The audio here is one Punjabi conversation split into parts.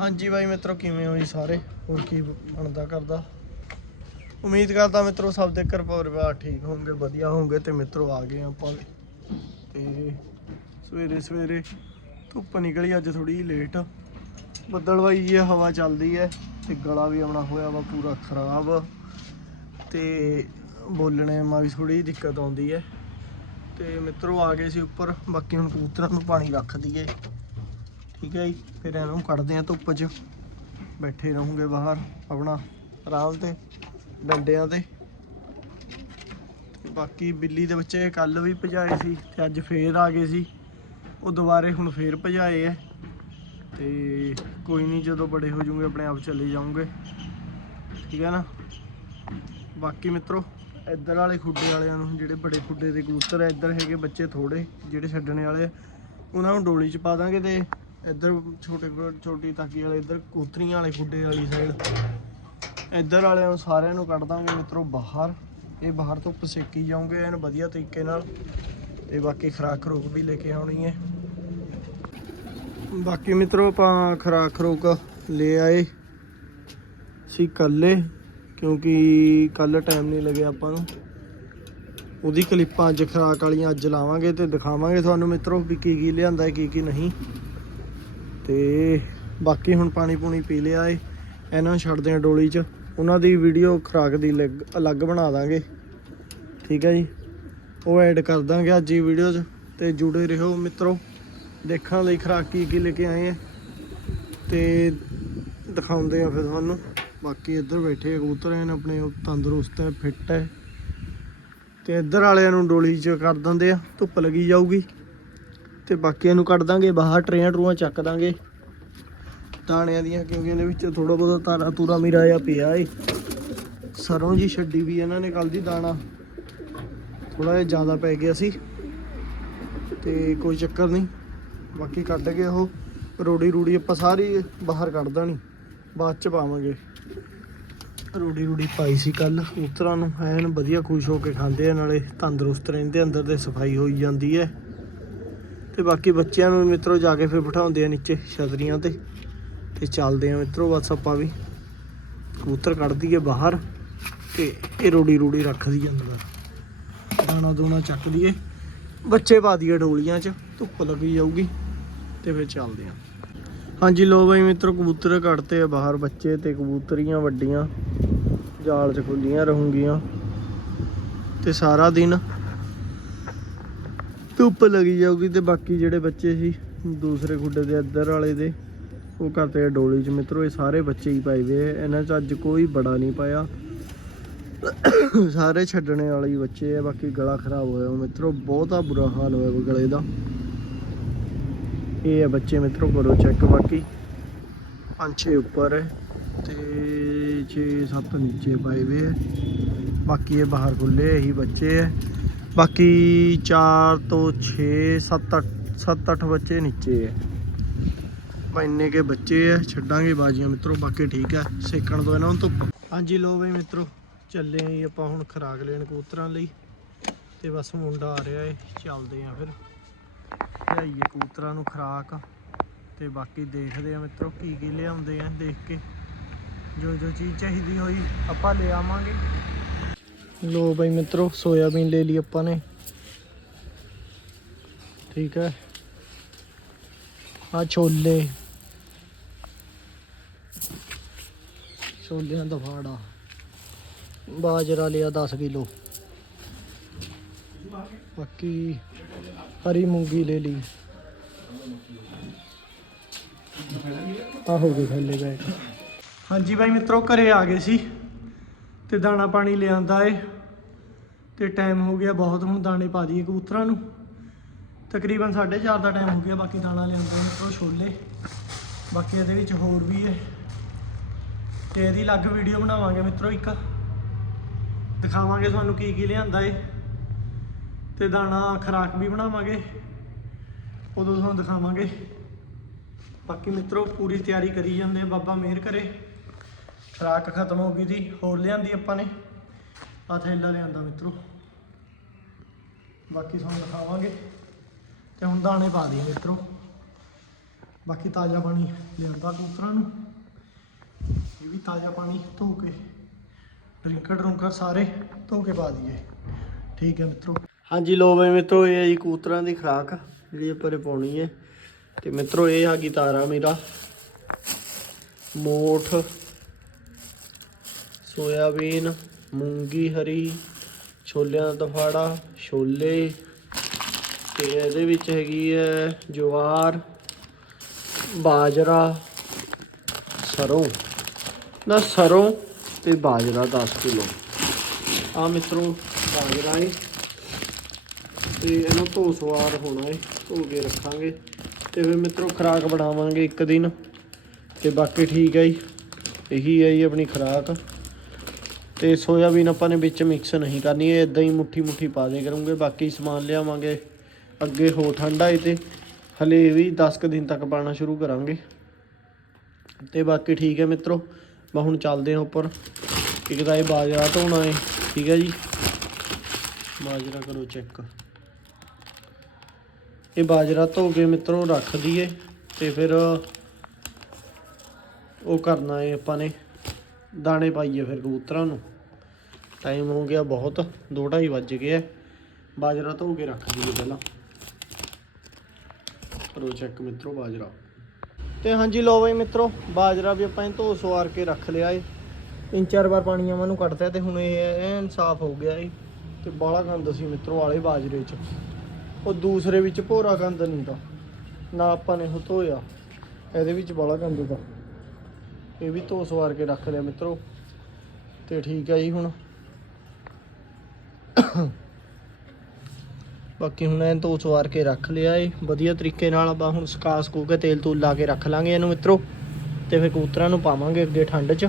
ਹਾਂਜੀ ਬਾਈ ਮਿੱਤਰੋ ਕਿਵੇਂ ਹੋ ਜੀ ਸਾਰੇ? ਹੋਰ ਕੀ ਬਣਦਾ ਕਰਦਾ? ਉਮੀਦ ਕਰਦਾ ਮਿੱਤਰੋ ਸਭ ਦੇ ਘਰ ਪਰਿਵਾਰ ਠੀਕ ਹੋਣਗੇ ਵਧੀਆ ਹੋਣਗੇ ਤੇ ਮਿੱਤਰੋ ਆ ਗਏ ਆਪਾਂ ਤੇ ਸਵੇਰੇ ਸਵੇਰੇ ਧੁੱਪ ਨਿਕਲੀ ਅੱਜ ਥੋੜੀ ਲੇਟ ਬੱਦਲ ਵਾਈ ਜੀ ਹੈ, ਹਵਾ ਚੱਲਦੀ ਹੈ ਤੇ ਗਲਾ ਵੀ ਆਉਣਾ ਹੋਇਆ ਵਾ ਪੂਰਾ ਖਰਾਬ। ਤੇ ਬੋਲਣੇ ਮਾ ਵੀ ਥੋੜੀ ਦਿੱਕਤ ਆਉਂਦੀ ਹੈ। ਤੇ ਮਿੱਤਰੋ ਆ ਗਏ ਸੀ ਉੱਪਰ ਬਾਕੀ ਹੁਣ ਕਬੂਤਰਾਂ ਨੂੰ ਪਾਣੀ ਰੱਖ ਦਈਏ। ਠੀਕ ਹੈ ਜੀ ਫਿਰ ਇਹਨੂੰ ਕੱਢਦੇ ਆ ਧੁੱਪ 'ਚ। ਬੈਠੇ ਰਹੋਗੇ ਬਾਹਰ ਆਪਣਾ ਆਰਾਮ ਤੇ ਡੰਡਿਆਂ ਤੇ। ਬਾਕੀ ਬਿੱਲੀ ਦੇ ਬੱਚੇ ਕੱਲ ਵੀ ਭਜਾਏ ਸੀ ਤੇ ਅੱਜ ਫੇਰ ਆ ਗਏ ਸੀ। ਉਹ ਦੁਬਾਰੇ ਹੁਣ ਫੇਰ ਭਜਾਏ ਐ। ਤੇ ਕੋਈ ਨਹੀਂ ਜਦੋਂ ਬੜੇ ਹੋ ਜਾਓਗੇ ਆਪਣੇ ਆਪ ਚਲੇ ਜਾਓਗੇ ਠੀਕ ਹੈ ਨਾ? ਬਾਕੀ ਮਿੱਤਰੋ ਇੱਧਰ ਵਾਲੇ ਖੁੱਡੇ ਵਾਲਿਆਂ ਨੂੰ ਜਿਹੜੇ ਬੜੇ ਖੁੱਡੇ ਦੇ ਕਬੂਤਰ ਐ ਇੱਧਰ ਹੈਗੇ ਬੱਚੇ ਥੋੜੇ ਜਿਹੜੇ ਛੱਡਣੇ ਵਾਲੇ ਆ, ਉਹਨਾਂ ਨੂੰ ਡੋਲੀ 'ਚ ਪਾ ਦਾਂਗੇ ਤੇ ਇੱਧਰ ਛੋਟੇ ਛੋਟੀ ਤਾਕੀ ਵਾਲੇ, ਇੱਧਰ ਕੋਤਰੀਆਂ ਵਾਲੇ ਖੁੱਡੇ ਵਾਲੀ ਸਾਈਡ ਇੱਧਰ ਵਾਲਿਆਂ ਨੂੰ ਸਾਰਿਆਂ ਨੂੰ ਕੱਢ ਦਾਂਗੇ ਮਿੱਤਰੋ ਬਾਹਰ। ਇਹ ਬਾਹਰ ਤੋਂ ਪਸੇਕੀ ਜਾਓਗੇ ਐਨ ਵਧੀਆ ਤਰੀਕੇ ਨਾਲ। ਤੇ ਬਾਕੀ ਖਰਾਕ ਖਰੋਕ ਵੀ ਲੈ ਕੇ ਆਉਣੀ ਹੈ। ਬਾਕੀ ਮਿੱਤਰੋ ਆਪਾਂ ਖਰਾਕ ਖਰੋਕ ਲੈ ਆਏ। ਸੀ ਕੱਲੇ ਕਿਉਂਕਿ ਕੱਲ ਟਾਈਮ ਨਹੀਂ ਲੱਗਿਆ ਆਪਾਂ ਨੂੰ। ਉਹਦੀ ਕਲਿੱਪਾਂ ਅੱਜ ਖਰਾਕ ਵਾਲੀਆਂ ਅੱਜ ਲਾਵਾਂਗੇ ਤੇ ਦਿਖਾਵਾਂਗੇ ਤੁਹਾਨੂੰ ਮਿੱਤਰੋ ਵੀ ਕੀ ਕੀ ਲਿਆਂਦਾ ਹੈ, ਕੀ ਕੀ ਨਹੀਂ। ਤੇ ਬਾਕੀ ਹੁਣ ਪਾਣੀ ਪੂਣੀ ਪੀ ਲਿਆ ਏ। ਇਹਨਾਂ ਨੂੰ ਛੱਡਦੇ ਆ ਡੋਲੀ 'ਚ। ਉਹਨਾਂ ਦੀ ਵੀਡੀਓ ਖਰਾਕ ਦੀ ਅਲੱਗ- ਅਲੱਗ ਬਣਾ ਦਾਂਗੇ। ਠੀਕ ਹੈ ਜੀ? ਉਹ ਐਡ ਕਰ ਦਾਂਗੇ ਅੱਜ ਦੀ ਵੀਡੀਓ 'ਚ। ਤੇ ਜੁੜੇ ਰਹੋ ਮਿੱਤਰੋ। ਦੇਖਣ ਲਈ ਖਰਾਕ ਕੀ ਕੀ ਲੈ ਕੇ ਆਏ ਆ। ਤੇ ਦਿਖਾਉਂਦੇ ਆ ਫਿਰ ਤੁਹਾਨੂੰ। ਬਾਕੀ ਇੱਧਰ ਬੈਠੇ ਕਬੂਤਰ ਐਨ ਆਪਣੇ ਉਹ ਤੰਦਰੁਸਤ ਹੈ ਫਿੱਟ ਹੈ ਤੇ ਇੱਧਰ ਵਾਲਿਆਂ ਨੂੰ ਡੋਲੀ 'ਚ ਕਰ ਦਿੰਦੇ ਆ। ਧੁੱਪ ਲੱਗੀ ਜਾਊਗੀ। ਤੇ ਬਾਕੀ ਇਹਨੂੰ ਕੱਢ ਦਾਂਗੇ, ਬਾਹਰ ਟਰੇਆਂ ਟਰੂਆਂ ਚੱਕ ਦਾਂਗੇ। ਦਾਣਿਆਂ ਦੀਆਂ, ਕਿਉਂਕਿ ਇਹਦੇ ਵਿੱਚ ਥੋੜਾ ਬਹੁਤਾ ਤਾਰਾ ਤੂਰਾ ਮੇਰਾ ਆ ਪਿਆ ਏ। ਸਰੋਂ ਜੀ ਛੱਡੀ ਵੀ ਇਹਨਾਂ ਨੇ ਕੱਲ ਦੀ ਦਾਣਾ। ਥੋੜਾ ਜਿਹਾ ਜ਼ਿਆਦਾ ਪੈ ਗਿਆ ਸੀ। ਤੇ ਕੋਈ ਚੱਕਰ ਨਹੀਂ। ਬਾਕੀ ਕੱਢ ਕੇ ਉਹ ਰੋੜੀ ਰੂੜੀ ਆਪਾਂ ਸਾਰੀ ਬਾਹਰ ਕੱਢ ਦੇਣੀ। ਬਾਅਦ ਚ ਪਾਵਾਂਗੇ। ਰੋੜੀ ਰੂੜੀ ਪਾਈ ਸੀ ਕੱਲ ਕਬੂਤਰਾਂ ਨੂੰ ਐਨ ਵਧੀਆ ਖੁਸ਼ ਹੋ ਕੇ ਖਾਂਦੇ ਆ, ਨਾਲੇ ਤੰਦਰੁਸਤ ਰਹਿੰਦੇ, ਅੰਦਰ ਦੇ ਸਫ਼ਾਈ ਹੋਈ ਜਾਂਦੀ ਹੈ। ਤੇ ਬਾਕੀ ਬੱਚਿਆਂ ਨੂੰ ਮਿੱਤਰੋ ਜਾ ਕੇ ਫਿਰ ਬਿਠਾਉਂਦੇ ਆ ਨੀਚੇ ਛਤਰੀਆਂ ਤੇ ਤੇ ਚੱਲਦੇ ਆ ਮਿੱਤਰੋ ਬਸ ਆਪਾਂ ਵੀ ਕਬੂਤਰ ਕੱਢ ਦਈਏ ਬਾਹਰ ਤੇ ਇਹ ਰੋੜੀ ਰੂੜੀ ਰੱਖਦੀ ਦਈਏ ਅੰਦਰ। ਦਾਣਾ ਦੂਣਾ ਚੱਕ ਦਈਏ। ਬੱਚੇ ਪਾ ਦਈਏ ਡੋਲੀਆਂ 'ਚ, ਧੁੱਪ ਲੱਗੀ ਜਾਊਗੀ ਤੇ ਫਿਰ ਚੱਲਦੇ ਆ। ਹਾਂਜੀ ਲੋ ਬਾਈ ਮਿੱਤਰੋ ਕਬੂਤਰ ਕੱਢਤੇ ਆ ਬਾਹਰ ਬੱਚੇ ਤੇ ਕਬੂਤਰੀਆਂ ਵੱਡੀਆਂ, ਜਾਲ 'ਚ ਖੁੱਲੀਆਂ ਰਹੂੰਗੀਆਂ। ਤੇ ਸਾਰਾ ਦਿਨ ਧੁੱਪ ਲੱਗੀ ਜਾਊਗੀ ਤੇ ਬਾਕੀ ਜਿਹੜੇ ਬੱਚੇ ਸੀ, ਦੂਸਰੇ ਖੁੱਡੇ ਦੇ, ਇੱਧਰ ਵਾਲੇ ਦੇ, ਉਹ ਕਰਤੇ ਡੋਲੀ 'ਚ। ਮਿੱਤਰੋ, ਇਹ ਸਾਰੇ ਬੱਚੇ ਹੀ ਪਾਏ ਵੇ ਆ। ਇਹਨਾਂ 'ਚ ਅੱਜ ਕੋਈ ਬੜਾ ਨਹੀਂ ਪਾਇਆ। ਸਾਰੇ ਛੱਡਣੇ ਵਾਲੇ ਹੀ ਬੱਚੇ ਆ, ਬਾਕੀ ਗਲਾ ਖਰਾਬ ਹੋਇਆ ਵਾ। ਮਿੱਤਰੋ, ਬਹੁਤਾ ਬੁਰਾ ਹਾਲ ਹੋਇਆ ਗਲੇ ਦਾ। ਇਹ ਹੈ ਬੱਚੇ, ਮਿੱਤਰੋ, ਕਰੋ ਚੈੱਕ ਬਾਕੀ। ਪੰਜ ਛੇ ਉੱਪਰ ਹੈ ਤੇ 6 7 ਨੀਚੇ ਪਾਏ ਵੇ ਹੈ ਬਾਕੀ ਇਹ ਬਾਹਰ ਖੁੱਲੇ ਇਹੀ ਬੱਚੇ ਹੈ ਬਾਕੀ 4 ਤੋਂ 6 7 8 7 8 ਬੱਚੇ ਨੀਚੇ ਹੈ ਬਾ ਇੰਨੇ ਕੇ ਬੱਚੇ ਐ ਛੱਡਾਂਗੇ ਬਾਜੀਆਂ ਮਿੱਤਰੋ, ਬਾਕੀ ਠੀਕ ਹੈ ਸੇਕਣ ਤੋਂ ਇਹਨਾਂ ਨੂੰ ਧੁੱਪ। ਹਾਂਜੀ ਲੋ ਬਈ ਮਿੱਤਰੋ, ਚੱਲੇ ਆਂ ਜੀ ਆਪਾਂ ਹੁਣ ਖਰਾਕ ਲੈਣ ਕਬੂਤਰਾਂ ਲਈ। ਤੇ ਬਸ ਮੁੰਡਾ ਆ ਰਿਹਾ ਏ, ਚੱਲਦੇ ਆਂ ਫਿਰ। ਲਿਆਈਏ ਕਬੂਤਰਾਂ ਨੂੰ ਖਰਾਕ। ਤੇ ਬਾਕੀ ਦੇਖਦੇ ਆ ਮਿੱਤਰੋ, ਕੀ ਕੀ ਲਿਆਉਂਦੇ ਆ ਦੇਖ ਕੇ। ਜੋ ਜੋ ਚੀਜ਼ ਚਾਹੀਦੀ ਹੋਈ, ਆਪਾਂ ਲੈ ਆਵਾਂਗੇ ਲੋ ਬਈ ਮਿੱਤਰੋ, ਸੋਇਆਬੀਨ ਲੈ ਲਈ ਆਪਾਂ ਨੇ। ਠੀਕ ਹੈ। ਆ ਛੋਲੇ। ਛੋਲਿਆਂ ਦਾ ਫਾੜਾ। ਬਾਜਰਾ ਲਿਆ 10 ਕਿਲੋ। ਬਾਕੀ ਹਰੀ ਮੂੰਗੀ ਲੈ ਲਈ। ਆ ਹੋ ਗਏ ਥੱਲੇ ਗਏ ਹਾਂਜੀ ਬਾਈ ਮਿੱਤਰੋ, ਘਰੇ ਆ ਗਏ ਸੀ। ਤੇ ਦਾਣਾ ਪਾਣੀ ਲਿਆਂਦਾ ਏ। ਤੇ ਟਾਈਮ ਹੋ ਗਿਆ ਬਹੁਤ, ਹੁਣ ਦਾਣੇ ਪਾ ਦਈਏ ਕਬੂਤਰਾਂ ਨੂੰ। ਤਕਰੀਬਨ 4:30 ਦਾ ਟਾਈਮ ਹੋ ਗਿਆ, ਬਾਕੀ ਦਾਣਾ ਲਿਆਂਦੇ ਮਿੱਤਰੋ ਛੋਲੇ। ਬਾਕੀ ਇਹਦੇ ਵਿੱਚ ਹੋਰ ਵੀ ਹੈ। ਤੇ ਇਹਦੀ ਅਲੱਗ ਵੀਡੀਓ ਬਣਾਵਾਂਗੇ ਮਿੱਤਰੋ ਇੱਕ। ਦਿਖਾਵਾਂਗੇ ਤੁਹਾਨੂੰ ਕੀ ਕੀ ਲਿਆਂਦਾ ਏ। ਤੇ ਦਾਣਾ ਖਰਾਕ ਵੀ ਬਣਾਵਾਂਗੇ। ਉਦੋਂ ਤੁਹਾਨੂੰ ਦਿਖਾਵਾਂਗੇ। ਬਾਕੀ ਮਿੱਤਰੋ, ਪੂਰੀ ਤਿਆਰੀ ਕਰੀ ਜਾਂਦੇ ਆ, ਬਾਬਾ ਮਿਹਰ ਕਰੇ। ਖਰਾਕ ਖਤਮ ਹੋ ਗਈ ਦੀ, ਹੋਰ ਲਿਆਂਦੀ ਆਪਾਂ ਨੇ। ਆ ਥੈਲਾ ਲਿਆਂਦਾ ਮਿੱਤਰੋ। ਬਾਕੀ ਤੁਹਾਨੂੰ ਦਿਖਾਵਾਂਗੇ ਤੇ ਹੁਣ ਦਾਣੇ ਪਾ ਦਈਏ ਮਿੱਤਰੋ। ਬਾਕੀ ਤਾਜ਼ਾ ਪਾਣੀ ਲਿਆਂਦਾ ਕਬੂਤਰਾਂ ਨੂੰ। ਇਹ ਵੀ ਤਾਜ਼ਾ ਪਾਣੀ ਧੋ ਕੇ, ਡਰਿੰਕਰ ਡਰੁੰਕਰ ਸਾਰੇ ਧੋ ਕੇ ਪਾ ਦਈਏ। ਠੀਕ ਹੈ ਮਿੱਤਰੋ। ਹਾਂਜੀ ਲੋ ਬਈ ਮਿੱਤਰੋ, ਇਹ ਹੈ ਜੀ ਕਬੂਤਰਾਂ ਦੀ ਖੁਰਾਕ, ਜਿਹੜੀ ਆਪਾਂ ਨੇ ਪਾਉਣੀ ਹੈ। ਤੇ ਮਿੱਤਰੋ, ਇਹ ਆ ਗਈ ਤਾਰਾ ਮੇਰਾ। ਮੋਠ, ਸੋਇਆਬੀਨ, ਮੂੰਗੀ, ਹਰੀ ਛੋਲਿਆਂ ਦਾ ਦਫਾੜਾ ਛੋਲੇ ਤੇ ਇਹਦੇ ਵਿੱਚ ਹੈਗੀ ਹੈ ਜਵਾਰ, ਬਾਜਰਾ, ਸਰੋਂ। ਨਾ ਸਰੋਂ ਤੇ ਬਾਜਰਾ 10 ਕਿਲੋ। ਆ ਮਿੱਤਰੋ, ਬਾਜਰਾ ਹੈ ਤੇ ਇਹਨੂੰ ਧੋ ਸਵਾਰ ਹੋਣਾ ਹੈ ਧੋ ਕੇ ਰੱਖਾਂਗੇ। ਤੇ ਫਿਰ ਮਿੱਤਰੋ, ਖਰਾਕ ਬਣਾਵਾਂਗੇ ਇੱਕ ਦਿਨ। ਤੇ ਬਾਕੀ ਠੀਕ ਹੈ ਜੀ। ਇਹੀ ਹੈ ਜੀ ਆਪਣੀ ਖਰਾਕ। ਤੇ ਸੋਇਆਬੀਨ ਆਪਾਂ ਨੇ ਵਿੱਚ ਮਿਕਸ ਨਹੀਂ ਕਰਨੀ, ਇਹ ਇਦਾਂ ਹੀ ਮੁੱਠੀ ਮੁੱਠੀ ਪਾ ਦੇ ਕਰੂੰਗੇ। ਬਾਕੀ ਸਮਾਨ ਲਿਆਵਾਂਗੇ, ਅੱਗੇ ਹੋ ਠੰਡਾ ਏ ਤੇ ਹਲੇ ਵੀ 10 ਕੁ ਦਿਨ ਤੱਕ ਪਾਣਾ ਸ਼ੁਰੂ ਕਰਾਂਗੇ। ਤੇ ਬਾਕੀ ਠੀਕ ਹੈ ਮਿੱਤਰੋ, ਮੈਂ ਹੁਣ ਚੱਲਦੇ ਹਾਂ ਉੱਪਰ। ਇੱਕ ਤਾਂ ਇਹ ਬਾਜਰਾ ਧੋਣਾ ਹੈ ਠੀਕ ਹੈ ਜੀ? ਬਾਜਰਾ ਕਰੋ ਚੈੱਕ ਇਹ ਬਾਜਰਾ ਧੋ ਕੇ ਮਿੱਤਰੋ ਰੱਖ ਦਈਏ ਤੇ ਫਿਰ ਉਹ ਕਰਨਾ ਹੈ ਆਪਾਂ ਨੇ। ਦਾਣੇ ਪਾਈਏ ਫਿਰ ਕਬੂਤਰਾਂ ਨੂੰ। ਟਾਈਮ ਹੋ ਗਿਆ ਬਹੁਤ 2:30 ਵੱਜ ਗਏ ਬਾਜਰਾ ਧੋ ਕੇ ਰੱਖ ਦਈਏ ਪਹਿਲਾਂ। ਕਰੋ ਚੈੱਕ ਮਿੱਤਰੋ ਬਾਜਰਾ। ਤੇ ਹਾਂਜੀ ਲੋ ਬਈ ਮਿੱਤਰੋ, ਬਾਜਰਾ ਵੀ ਆਪਾਂ ਇਹ ਧੋ ਸਵਾਰ ਕੇ ਰੱਖ ਲਿਆ ਏ। ਤਿੰਨ ਚਾਰ ਵਾਰ ਪਾਣੀ ਆਵਾਂ ਨੂੰ ਕੱਢਦਾ ਤੇ ਹੁਣ ਇਹ ਐਨ ਸਾਫ਼ ਹੋ ਗਿਆ ਏ। ਤੇ ਬਾਲਾ ਗੰਦ ਸੀ ਮਿੱਤਰੋ ਵਾਲੇ ਬਾਜਰੇ 'ਚ। ਉਹ ਦੂਸਰੇ ਵਿੱਚ ਭੋਰਾ ਗੰਦ ਨਹੀਂ ਦਾ ਨਾ ਆਪਾਂ ਨੇ ਉਹ ਧੋਇਆ। ਇਹਦੇ ਵਿੱਚ ਬਾਲਾ ਗੰਦ ਤਾਂ। ਇਹ ਵੀ ਧੋ ਸਵਾਰ ਕੇ ਰੱਖ ਲਿਆ ਮਿੱਤਰੋ। ਤੇ ਠੀਕ ਹੈ ਜੀ ਹੁਣ। ਬਾਕੀ ਹੁਣ ਐਨ ਧੋ ਸਵਾਰ ਕੇ ਰੱਖ ਲਿਆ ਏ। ਵਧੀਆ ਤਰੀਕੇ ਨਾਲ ਆਪਾਂ ਹੁਣ ਸਕਾ ਸਕੂ ਕੇ ਤੇਲ ਤੂਲ ਲਾ ਕੇ ਰੱਖ ਲਾਂਗੇ ਇਹਨੂੰ ਮਿੱਤਰੋ। ਤੇ ਫਿਰ ਕਬੂਤਰਾਂ ਨੂੰ ਪਾਵਾਂਗੇ ਅੱਗੇ ਠੰਡ 'ਚ।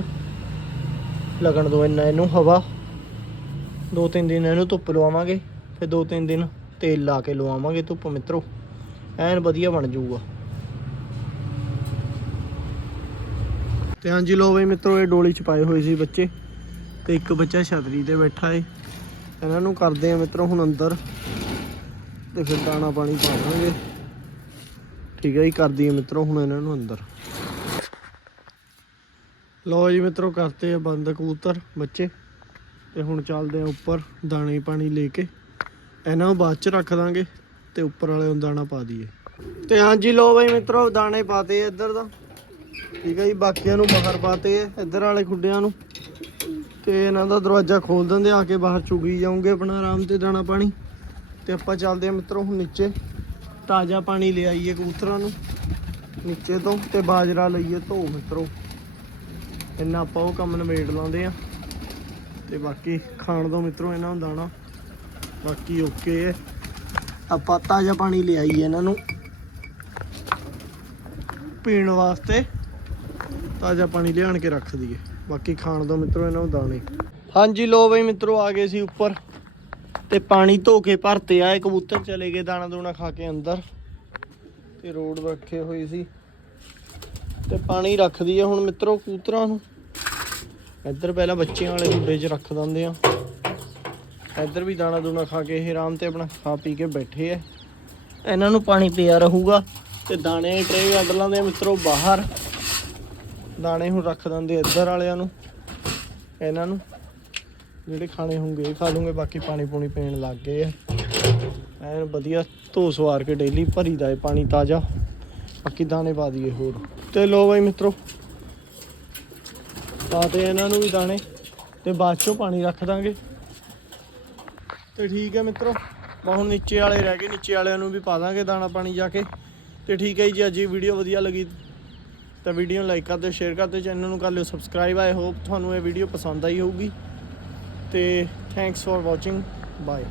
ਲੱਗਣ ਦੋ ਇੰਨਾ ਇਹਨੂੰ ਹਵਾ। ਦੋ ਤਿੰਨ ਦਿਨ ਇਹਨੂੰ ਧੁੱਪ ਲਵਾਵਾਂਗੇ। ਫਿਰ ਦੋ ਤਿੰਨ ਦਿਨ ਤੇਲ ਲਾ ਕੇ ਲਵਾਵਾਂਗੇ ਧੁੱਪ ਮਿੱਤਰੋ। ਐਨ ਵਧੀਆ ਬਣ ਜਾਊਗਾ। ਤੇ ਹਾਂਜੀ ਲੋ ਬਈ ਮਿੱਤਰੋ, ਇਹ ਡੋਲੀ ਚ ਪਾਏ ਹੋਏ ਸੀ ਬੱਚੇ ਤੇ ਇੱਕ ਬੱਚਾ ਛਤਰੀ ਤੇ ਬੈਠਾ ਏ। ਇਹਨਾਂ ਨੂੰ ਕਰਦੇ ਆ ਮਿੱਤਰੋ ਹੁਣ ਅੰਦਰ ਤੇ ਫਿਰ ਦਾਣਾ ਪਾਣੀ ਪਾਵਾਂਗੇ ਠੀਕ ਹੈ ਜੀ, ਕਰਦੀ ਆ ਮਿੱਤਰੋ ਹੁਣ ਇਹਨਾਂ ਨੂੰ ਅੰਦਰ। ਲੋ ਜੀ ਮਿੱਤਰੋ, ਕਰਤੇ ਆ ਬੰਦ ਕਬੂਤਰ ਬੱਚੇ ਤੇ ਹੁਣ ਚੱਲਦੇ ਆ ਉੱਪਰ ਦਾਣੇ ਪਾਣੀ ਲੈ ਕੇ। ਇਹਨਾਂ ਨੂੰ ਬਾਅਦ ਚ ਰੱਖ ਦਾਂਗੇ ਤੇ ਉੱਪਰ ਵਾਲੇ ਨੂੰ ਦਾਣਾ ਪਾ ਦਈਏ। ਤੇ ਹਾਂਜੀ ਲੋ ਬਈ ਮਿੱਤਰੋ, ਦਾਣੇ ਪਾਤੇ ਆ ਇੱਧਰ ਦਾ ਠੀਕ ਹੈ ਜੀ, ਬਾਕੀਆਂ ਨੂੰ ਬਾਹਰ ਪਾਤੇ ਇੱਧਰ ਵਾਲੇ ਖੁੱਡਿਆਂ ਨੂੰ। ਤੇ ਇਹਨਾਂ ਦਾ ਦਰਵਾਜ਼ਾ ਖੋਲ ਦਿੰਦੇ ਆ ਕੇ ਬਾਹਰ ਚੁਗੀ ਜਾਉਂਗੇ ਆਪਣਾ ਆਰਾਮ ਤੇ ਦਾਣਾ ਪਾਣੀ। ਤੇ ਆਪਾਂ ਚੱਲਦੇ ਆ ਮਿੱਤਰੋ ਹੁਣ ਨੀਚੇ। ਤਾਜ਼ਾ ਪਾਣੀ ਲੈ ਆਈਏ ਕਬੂਤਰਾਂ ਨੂੰ। ਨੀਚੇ ਤੋਂ ਤੇ ਬਾਜਰਾ ਲਈਏ ਧੋ ਮਿੱਤਰੋ। ਇੰਨਾ ਆਪਾਂ ਉਹ ਕੰਮ ਨਿਬੇੜ ਲਾਉਂਦੇ ਆ। ਤੇ ਬਾਕੀ ਖਾਣ ਦੋ ਮਿੱਤਰੋ ਇਹਨਾਂ ਨੂੰ ਦਾਣਾ। ਬਾਕੀ ਓਕੇ ਹੈ ਆਪਾਂ ਤਾਜ਼ਾ ਪਾਣੀ ਲੈ ਆਈਏ ਇਹਨਾਂ ਨੂੰ। ਪੀਣ ਵਾਸਤੇ। ਤਾਜ਼ਾ ਪਾਣੀ ਲਿਆਣ ਕੇ ਰੱਖ ਦਈਏ। ਬਾਕੀ ਖਾਣ ਦੋ ਮਿੱਤਰੋ, ਇਹਨਾਂ ਨੂੰ ਦਾਣੇ। ਹਾਂਜੀ ਲੋ ਬਈ ਮਿੱਤਰੋ, ਆ ਗਏ ਸੀ ਉੱਪਰ। ਤੇ ਪਾਣੀ ਧੋ ਕੇ ਭਰਤੇ ਆਏ ਕਬੂਤਰ ਚਲੇ ਗਏ ਦਾਣਾ ਦੂਣਾ ਖਾ ਕੇ ਅੰਦਰ। ਤੇ ਰੋਡ ਰੱਖੇ ਹੋਏ ਸੀ। ਤੇ ਪਾਣੀ ਰੱਖ ਦਈਏ ਹੁਣ ਮਿੱਤਰੋ ਕਬੂਤਰਾਂ ਨੂੰ। ਇੱਧਰ ਪਹਿਲਾਂ ਬੱਚਿਆਂ ਵਾਲੇ ਗੁੱਡੇ 'ਚ ਰੱਖ ਦਿੰਦੇ ਆ। ਇੱਧਰ ਵੀ ਦਾਣਾ ਦੂਣਾ ਖਾ ਕੇ ਇਹ ਆਰਾਮ ਤੇ ਆਪਣਾ ਖਾ ਪੀ ਕੇ ਬੈਠੇ ਐ ਇਹਨਾਂ ਨੂੰ ਪਾਣੀ ਪਿਆ ਰਹੂਗਾ। ਤੇ ਦਾਣੇ ਟਰੇ ਕੱਢ ਲਾਂਦੇ ਮਿੱਤਰੋ ਬਾਹਰ। ਦਾਣੇ ਹੁਣ ਰੱਖ ਦਿੰਦੇ ਇੱਧਰ ਵਾਲਿਆਂ ਨੂੰ, ਇਹਨਾਂ ਨੂੰ। ਜਿਹੜੇ ਖਾਣੇ ਹੋਣਗੇ ਇਹ ਖਾ ਲੂੰਗੇ, ਬਾਕੀ ਪਾਣੀ ਪੂਣੀ ਪੀਣ ਲੱਗ ਗਏ ਆ। ਐਨ ਵਧੀਆ ਧੋ ਸਵਾਰ ਕੇ ਡੇਲੀ ਭਰੀਦਾ ਏ ਪਾਣੀ ਤਾਜ਼ਾ। ਬਾਕੀ ਦਾਣੇ ਪਾ ਦਈਏ ਹੋਰ। ਤੇ ਲੋ ਬਾਈ ਮਿੱਤਰੋ, ਪਾਤੇ ਇਹਨਾਂ ਨੂੰ ਵੀ ਦਾਣੇ, ਤੇ ਬਾਅਦ ਚੋਂ ਪਾਣੀ ਰੱਖ ਦਾਂਗੇ। ਤੇ ਠੀਕ ਹੈ ਮਿੱਤਰੋ ਬਾ ਹੁਣ ਨੀਚੇ ਵਾਲੇ ਰਹਿ ਗਏ, ਨੀਚੇ ਵਾਲਿਆਂ ਨੂੰ ਵੀ ਪਾ ਦਾਂਗੇ ਦਾਣਾ ਪਾਣੀ ਜਾ ਕੇ। ਤੇ ਠੀਕ ਹੈ ਜੀ, ਅੱਜ ਇਹ ਵੀਡੀਓ ਵਧੀਆ ਲੱਗੀ। ਤਾਂ ਵੀਡੀਓ ਨੂੰ ਲਾਈਕ ਕਰ ਦਿਓ ਸ਼ੇਅਰ ਕਰ ਦਿਓ ਚੈਨਲ ਨੂੰ ਕਰ ਲਿਓ ਸਬਸਕ੍ਰਾਈਬ ਆਈ ਹੋਪ ਤੁਹਾਨੂੰ ਇਹ ਵੀਡੀਓ ਪਸੰਦ ਆਈ ਹੋਊਗੀ। ਤੇ ਥੈਂਕਸ ਫॉर ਵਾਚਿੰਗ ਬਾਏ